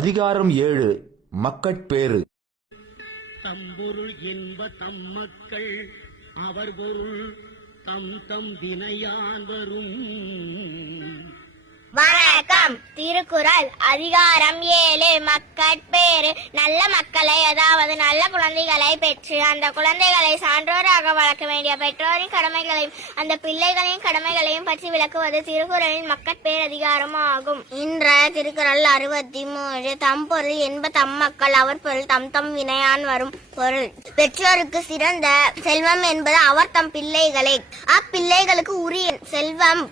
அதிகாரம் 7 மக்கட்பேறு. தம்பொருள் என்ப தம் மக்கள் அவர் பொருள் தம் தம் வினையான் வரும். வணக்கம். திருக்குறள் அதிகாரம் 7 மக்கட்பேறு. நல்ல மக்களை, அதாவது நல்ல குழந்தைகளை பெற்று அந்த குழந்தைகளை சான்றோராக வளர்க்க வேண்டிய பெற்றோரின் கடமைகளையும் அந்த பிள்ளைகளின் கடமைகளையும் பற்றி விளக்குவது திருக்குறளின் மக்கட்பேறு அதிகாரம் ஆகும். இன்றைய திருக்குறள் 63. தம் பொருள் என்ப தம் மக்கள் அவர் பொருள் தம் தம் வினையான் வரும். பொருள்: பெற்றோருக்கு சிறந்த செல்வம் என்பது அவர் தம் பிள்ளைகளே. அப்பிள்ளைகளுக்கு உரிய செல்வம்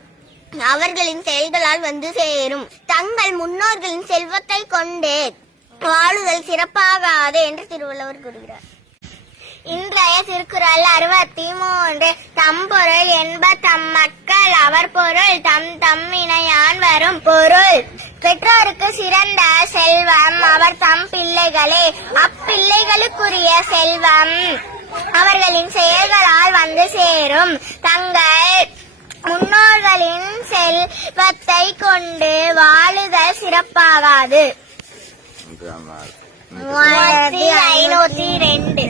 அவர்களின் செயல்களால் வந்து சேரும். தங்கள் முன்னோர்களின் செல்வத்தை கொண்டு வாழுதல் சிறப்பாகாது என்று திருவள்ளுவர் கூறுகிறார். இன்றைய திருக்குறள் 63. தம் பொருள் என்ப தம் மக்கள் அவர் பொருள் தம் தம் வினையான் வரும். பொருள்: பெற்றோருக்கு சிறந்த செல்வம் அவர் தம் பிள்ளைகளே. அப்பிள்ளைகளுக்குரிய செல்வம் அவர்களின் செயல்களால் வந்து சேரும். தங்கள் முன்னோர்களின் செல்வத்தை கொண்டு வாழுதல் சிறப்பாகாது. 3502.